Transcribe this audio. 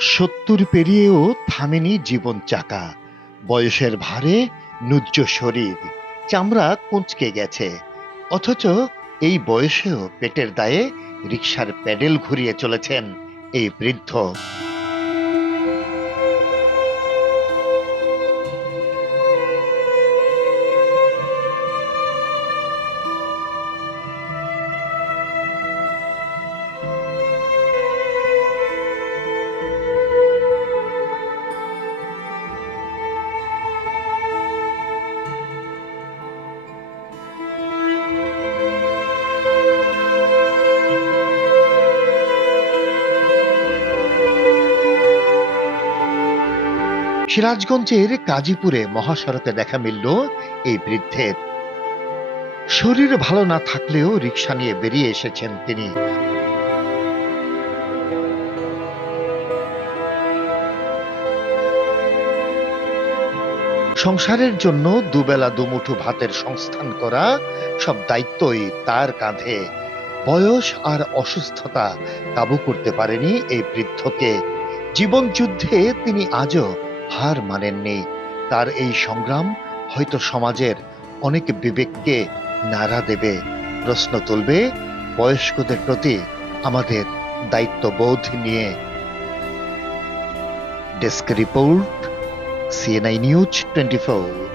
সত্তর পেরিয়েও থামেনি জীবন চাকা। বয়সের ভারে নুজ্জ শরীর। চামড়া কুঁচকে গেছে। অথচ এই বয়সেও পেটের দায়ে রিকশার প্যাডেল ঘুরিয়ে চলেছেন এই বৃদ্ধ। সিরাজগঞ্জের কাজীপুরে মহাসড়কে দেখা মিলল এই বৃদ্ধের। শরীর ভালো না থাকলেও রিক্সা নিয়ে বেরিয়ে এসেছেন তিনি। সংসারের জন্য দুবেলা দুমুঠু ভাতের সংস্থান করা সব দায়িত্বই তার কাঁধে। বয়স আর অসুস্থতা কাবু করতে পারেনি এই বৃদ্ধকে। জীবন যুদ্ধে তিনি আজও হার মানেননি তার এই সংগ্রাম হয়তো সমাজের অনেক বিবেককে নাড়া দেবে। প্রশ্ন তুলবে, বয়স্কদের প্রতি আমাদের দায়িত্ববোধ নিয়ে। Desk report, CNI news twenty four.